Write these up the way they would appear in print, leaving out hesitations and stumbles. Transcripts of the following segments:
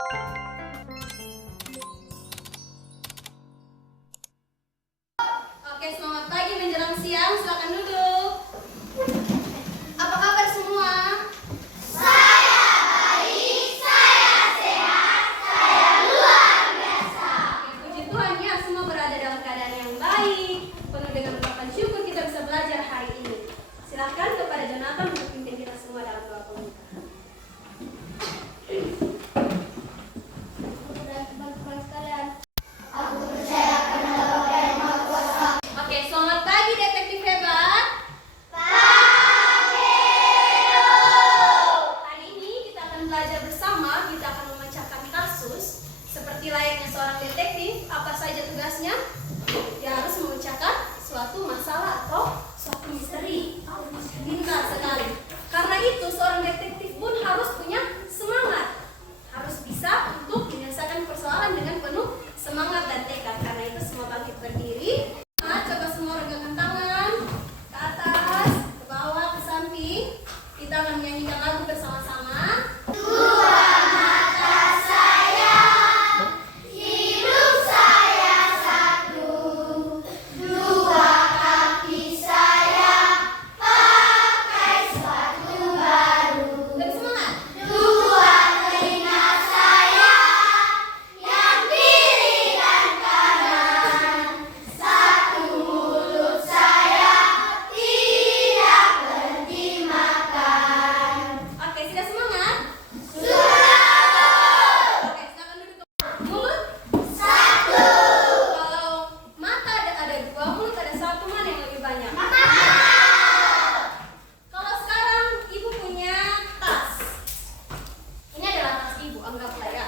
Oke, selamat pagi menjelang siang. Silakan duduk. Apa kabar semua? Saya baik, saya sehat, saya luar biasa. Oke, puji Tuhan ya, semua berada dalam keadaan yang baik. Penuh dengan ungkapan syukur kita bisa belajar hari ini. Silakan kepada Jonathan untuk pimpin kita semua dalam doa pembuka. Oke, selamat pagi detektif hebat. Hari ini kita akan belajar bersama, kita akan memecahkan kasus. Seperti layaknya seorang detektif, apa saja tugasnya? Dia harus memecahkan suatu masalah atau suatu misteri. Pintar sekali. Karena itu seorang detektif pun harus punya semangat. Harus bisa untuk menyelesaikan persoalan dengan penuh semangat dan tekad. Karena itu semua bangkit berdiri. Nah, coba semua regangkan tangan ke atas, ke bawah, ke samping. Kita akan menyanyikan lagu bersama-sama. Dua mata saya, hidup saya satu. Dua kaki saya, pakai sepatu baru. Lebih semangat. Dua telinga saya, yang kiri dan kanan. Satu mulut saya, tidak berhenti makan. Oke, sudah semangat? Sudah. Oke, silakan duduk. Mulut. Satu. Kalau mata ada dua, mulut ada satu, mana yang lebih banyak? Kalau sekarang ibu punya tas. Ini adalah tas ibu, anggaplah ya.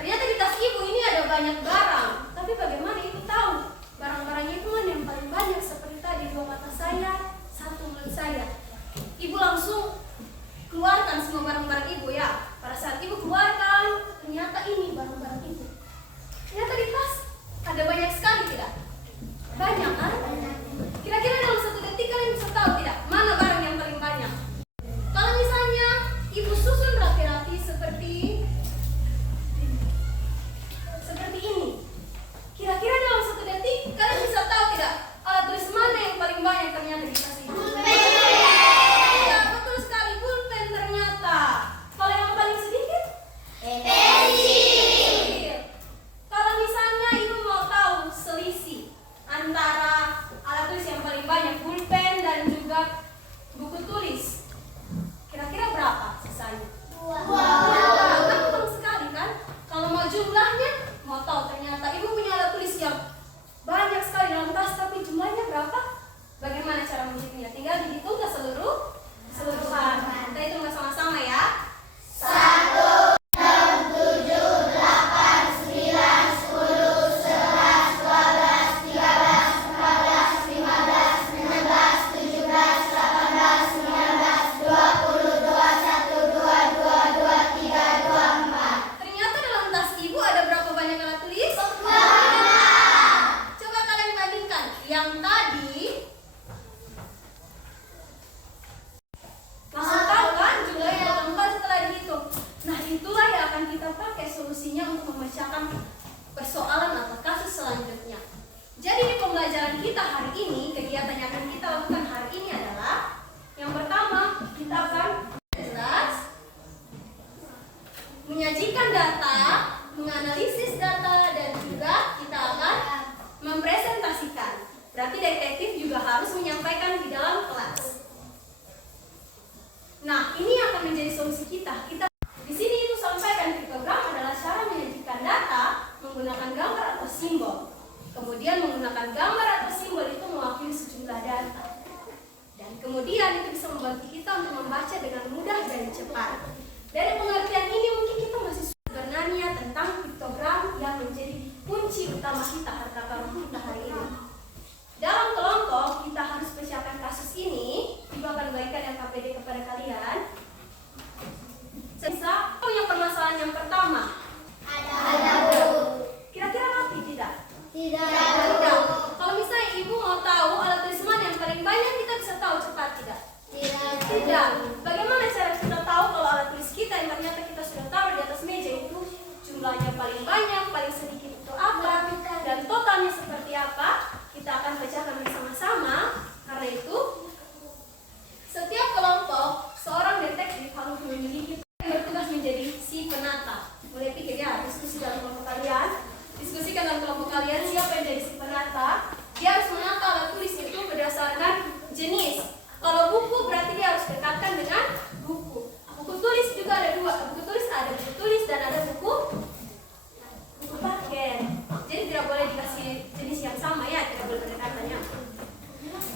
Ternyata di tas ibu ini ada banyak barang. Tapi bagaimana ibu tahu barang-barangnya itu mana yang paling banyak? Seperti tadi dua mata saya, satu mulut saya. Ibu langsung keluarkan semua barang-barang ibu ya. Pada saat ibu keluarkan, ternyata ini barang-barang ibu. Ternyata di tas ada banyak sekali, tidak? Banyak kan? Kira-kira dalam satu detik kalian bisa tahu tidak mana barang yang paling banyak? Kalau misalnya ibu susun rapi-rapi seperti ini, kira-kira dalam satu detik kalian bisa tahu tidak alat tulis mana yang paling banyak ternyata di tas ibu? Ya, betul sekali, pulpen ternyata. Kalau yang paling sedikit? Pensil. Kalau misalnya ibu mau tahu selisih antara alat tulis yang paling banyak, pulpen dan juga buku tulis, kira-kira berapa sisanya? Nah, gampang sekali kan? Kalau mau jumlahnya, mau tahu ternyata ibu punya alat tulis yang banyak sekali dalam tas, tapi jumlahnya berapa? Bagaimana cara menghitungnya? Tinggal dihitung ke keseluruhan. Kita hitung bersama-sama ya. 1, 6, 7, 8, 9, 10, 11, 12, 13, 14, 15, 16, 17, 18, 19, 20, 21, 22, 23, 24. Ternyata dalam tas ibu ada berapa banyak alat tulis? Coba kalian bandingkan. Yang tadi langsung tahu kan jumlahnya ada 4 setelah dihitung. Nah, itulah yang akan kita pakai solusinya untuk memecahkan persoalan atau kasus selanjutnya. Jadi di pembelajaran kita hari ini, kegiatan yang akan kita lakukan hari ini adalah yang pertama, kita akan jelas menyajikan data, menganalisis data, dan juga kita akan mempresentasikan. Berarti detektif juga harus menyampaikan di dalam kelas. Nah, ini akan menjadi solusi kita. Di sini itu sampaikan piktogram adalah cara menyajikan data menggunakan gambar atau simbol. Kemudian menggunakan gambar atau simbol itu mewakili sejumlah data. Dan kemudian itu bisa membantu kita untuk membaca dengan mudah dan cepat. Dari pengertian ini mungkin kita masih sebenarnya tentang piktogram yang menjadi kunci utama kita harta karun kita hari ini. Dalam kelompok kita harus persiapkan kasus ini. Ibu akan bagikan LKPD kepada kalian. jumlahnya paling banyak, paling sedikit itu apa, dan totalnya seperti apa, kita akan bacakan bersama-sama. Karena itu, setiap kelompok seorang detektif harus memiliki bertugas menjadi si penata. Boleh pikir ya, diskusi dalam kelompok kalian. Diskusikan dalam kelompok kalian siapa yang jadi si penata. Dia harus menata alat tulis itu berdasarkan jenis. Kalau buku berarti dia harus dekatkan dengan buku. Buku tulis juga ada dua. Buku tulis ada buku tulis dan ada buku paket. Jadi tidak boleh dikasih jenis yang sama ya, tidak boleh berdekatannya.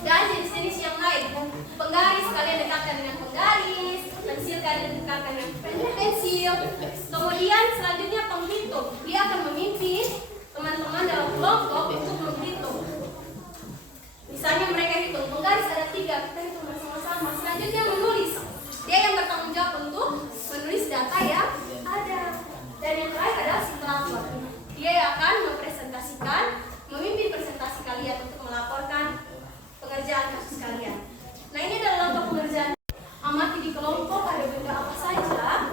Dan jenis-jenis yang lain, penggaris kalian dekatkan dengan penggaris, pensil kalian dekatkan dengan pensil. Kemudian selanjutnya penghitung, dia akan memimpin teman-teman dalam kelompok untuk menghitung. Misalnya mereka hitung, penggaris ada 3, kita hitung bersama-sama. Selanjutnya menulis, dia yang bertanggung jawab untuk menulis data yang ada. Dan yang terakhir adalah si pelapor, dia yang akan mempresentasikan, memimpin presentasi kalian untuk melaporkan pengerjaan kasus kalian. Nah, ini adalah contoh pengerjaan. Amati di kelompok ada benda apa saja.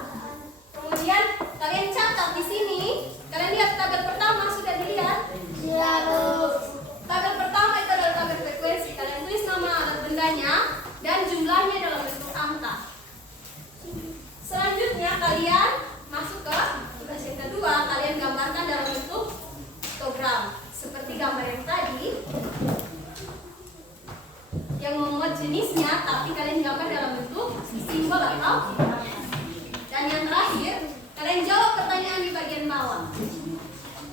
Kemudian kalian catat di sini. Kalian lihat tabel pertama, sudah dilihat? Iya, Bu. Tabel pertama itu adalah tabel frekuensi. Kalian tulis nama alat bendanya dan jumlahnya dalam bentuk angka. Selanjutnya kalian masuk ke tugas yang kedua. Kalian gambarkan dalam bentuk histogram. Seperti gambar yang tadi, yang memuat jenisnya, tapi kalian gambar dalam bentuk simbol atau angka. Dan yang terakhir, kalian jawab pertanyaan di bagian bawah.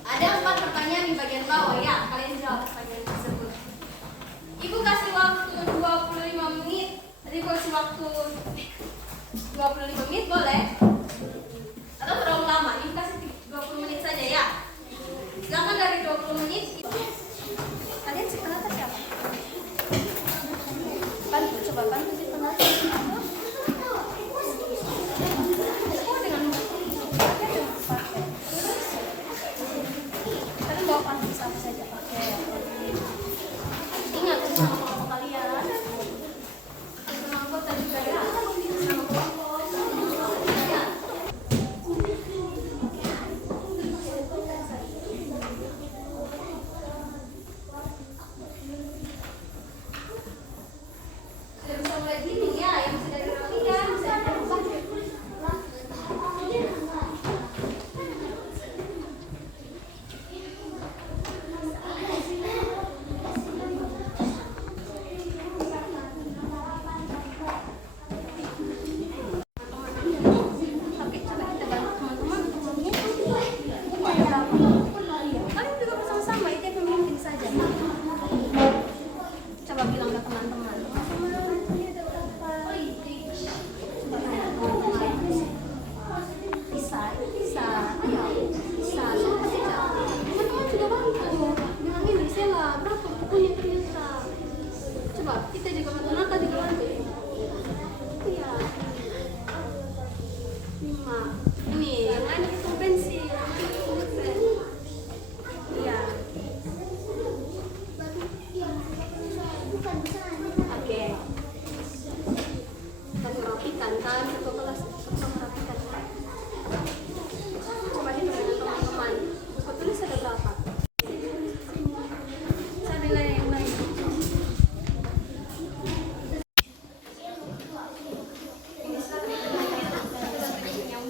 Ada 4 pertanyaan di bagian bawah ya, kalian jawab pertanyaan tersebut. Ibu kasih waktu 25 menit. Tadi kasih waktu 25 menit boleh? Atau terlalu lama? Ibu kasih 20 menit saja ya. Silakan dari 20 menit. Kalian si penata siapa? Bantu, coba bantu si penata. Oh, dengan pakai. Kalian bawa pantus apa saja pakai. Ingat sama kelompok kalian. Sama anggota juga ya. Sama kelompok, sama anggota ya. Sudah bisa mulai gini ya, yang sudah dirapikan, bisa dipakai. Oke, coba kita bantu teman-teman untuk menghitung. Kalian juga bersama-sama, itu yang memimpin saja. Coba bilang ke teman-teman. Teman-teman, ini ada berapa? Coba tanya teman-teman. Bisa, ayo, bisa. Saya pasti jawab. Teman-teman juga bantu. Bilang ini, Sela, berapa bukunya ternyata? Coba, kita juga bantu. Nata juga bantu. Iya. 5. Ini, yang lain hitung pensil. Iya. Oke. Kita merapikan kan, satu kelas kita merapikan. Coba hitung dengan teman-teman. Buku tulis ada berapa? Saya nilai yang lain. Ini silakan yang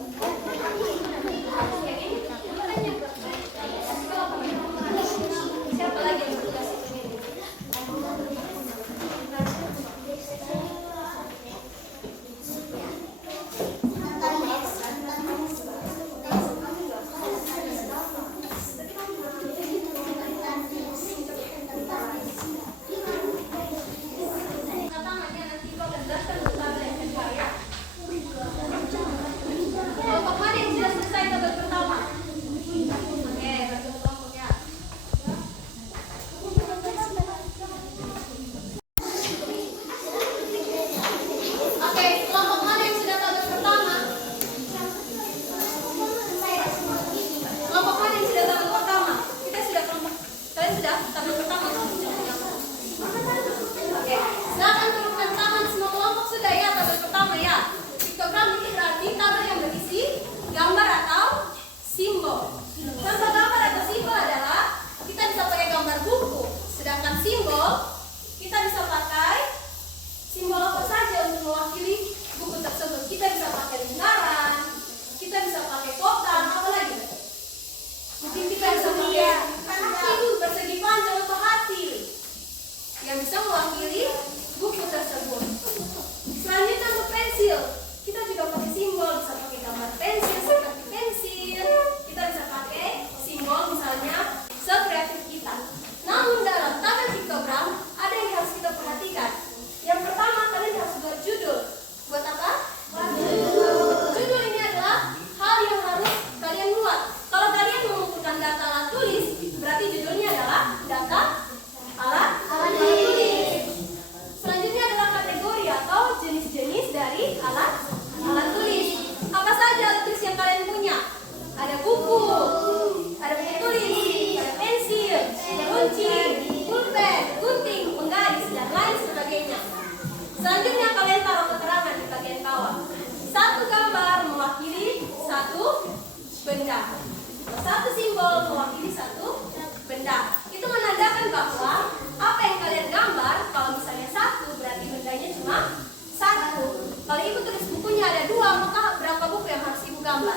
tambah?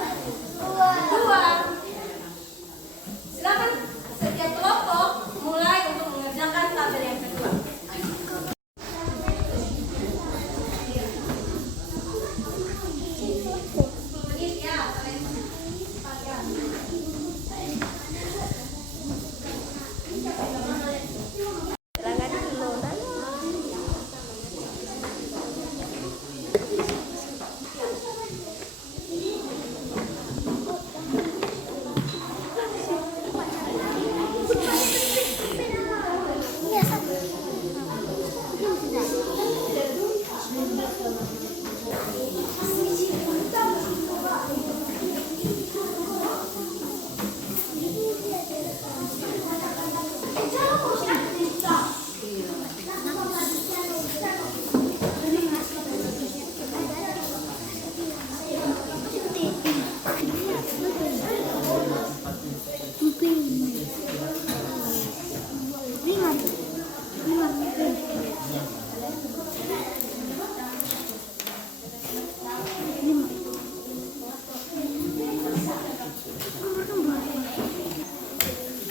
2. Silakan setiap kelompok mulai untuk mengerjakan tabel yang kedua. Menit ya, kalian kalian.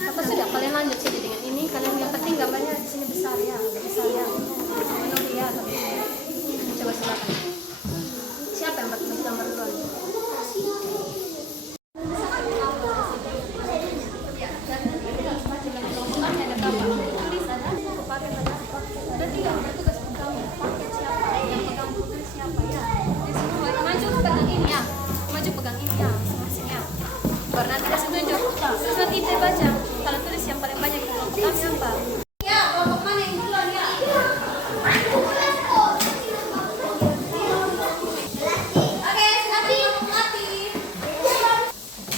Apa sudah kalian lanjut saja dengan ini? Kalian yang penting gambarnya di sini besar ya, memenuhi ya. Coba silakan. Siapa yang bertugas gambar duluan? Ya, dan nanti kita harus baca lagi kelompokannya ada berapa? Tulis ada, paket ada. Berarti yang bertugas pertama paket siapa? Yang pegang pulpen siapa ya? Di situ maju pegang ini ya, maju pegang ini ya, masing-masing ya. Baru nanti kasih tunjuk. Terus nanti kita baca. Kalau tulis yang paling banyak kelompokannya apa? Ya, kelompok mana yang duluan ya? Oke, silakan melatih.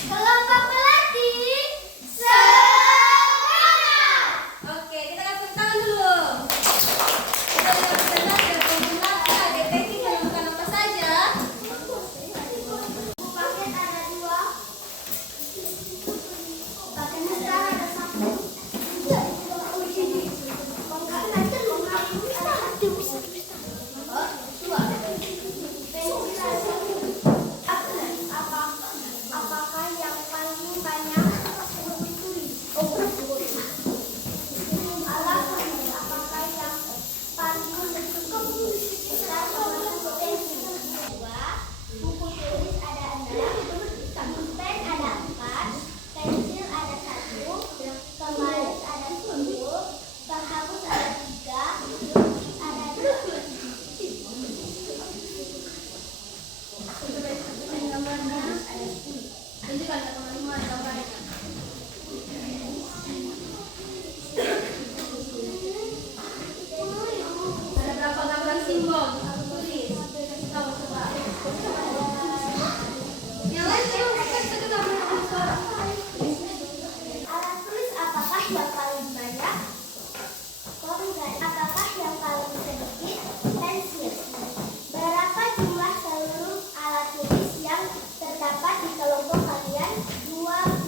Kelompok pelatih semangat. Oke, kita kasih tangan dulu. Kita lihat presentasi dari pelatih. Deteksi menemukan apa saja? Paket ada 2. Paket besar ada 1. Apakah yang paling banyak tulis? Alasannya apakah yang paling besar pensil? 2. Buku tulis ada 6, pulpen ada 4, pensil ada 1, pembaris ada 10, penghapus ada 3, lukis ada 2. Gambarnya ada 10. Tunjukkan ke teman-teman gambarnya. Ada berapa gambar simbol? Aku tulis. Kasih tahu coba. Yang lain saya bukan satu gambar yang suara. Alat tulis apakah yang paling banyak? Pulpen. Apakah yang paling sedikit? Pensil. Berapa jumlah seluruh alat tulis yang terdapat di kelompok kalian? 2.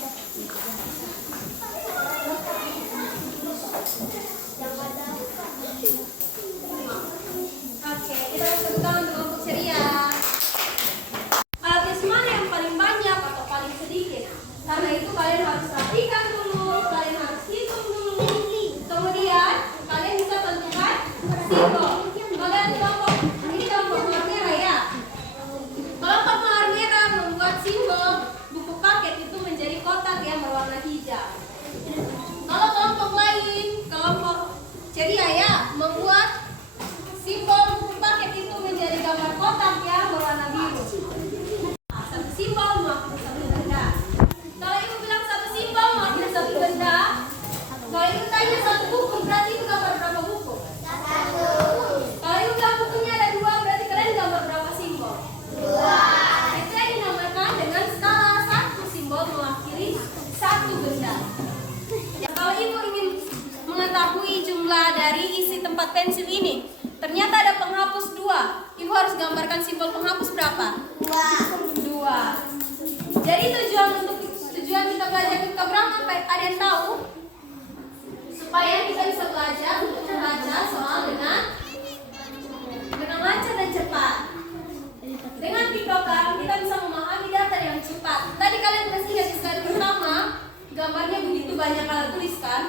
Oke, kita harus tepuk tangan untuk kelompok ceria. Alat mana yang paling banyak atau paling sedikit? Karena itu kalian harus perhatikan dulu, kalian harus hitung dulu. Kemudian kalian bisa tentukan simbol. Kalian kelompok ini kelompok mawar merah ya. Kelompok mawar merah membuat simbol buku paket itu menjadi kotak yang berwarna hijau. Kalau kelompok lain, kelompok ceria ya, membuat simbol buku paket itu menjadi gambar kotak yang berwarna biru. Satu simbol mewakili satu benda. Kalau ibu bilang satu simbol mewakili satu benda, kalau ibu tanya satu buku, berarti itu gambar berapa buku? Satu. Kalau ibu bilang bukunya ada dua, berarti kalian gambar berapa simbol? Dua. Itu yang dinamakan dengan skala satu simbol mewakili satu benda. Ya, kalau ibu ingin mengetahui jumlah dari isi tempat pensil ini, ternyata ada penghapus 2. Ibu harus gambarkan simbol penghapus berapa? Dua. Jadi tujuan kita belajar piktogram apa? Ada yang tahu? Supaya kita bisa belajar untuk membaca soal dengan lancar dan cepat. Dengan piktogram kita bisa memahami data yang cepat. Tadi kalian pasti lihat di slide pertama, gambarnya begitu banyak kalian tuliskan.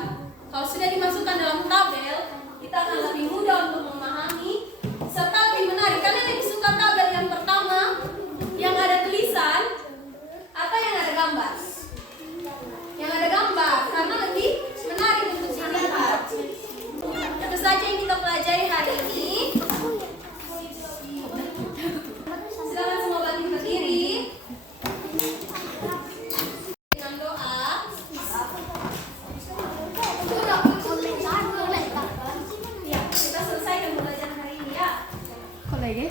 Kalau sudah dimasukkan dalam tabel, kita akan lebih mudah untuk memahami serta lebih menarik. Kalian lebih suka tabel yang pertama yang ada tulisan atau yang ada gambar? Yang ada gambar karena lebih menarik untuk dilihat. Itu saja yang kita pelajari hari ini. Silakan semua bangkit berdiri dengan doa. Ya, kita selesaikan pembelajaran hari ini ya. Kok lagi?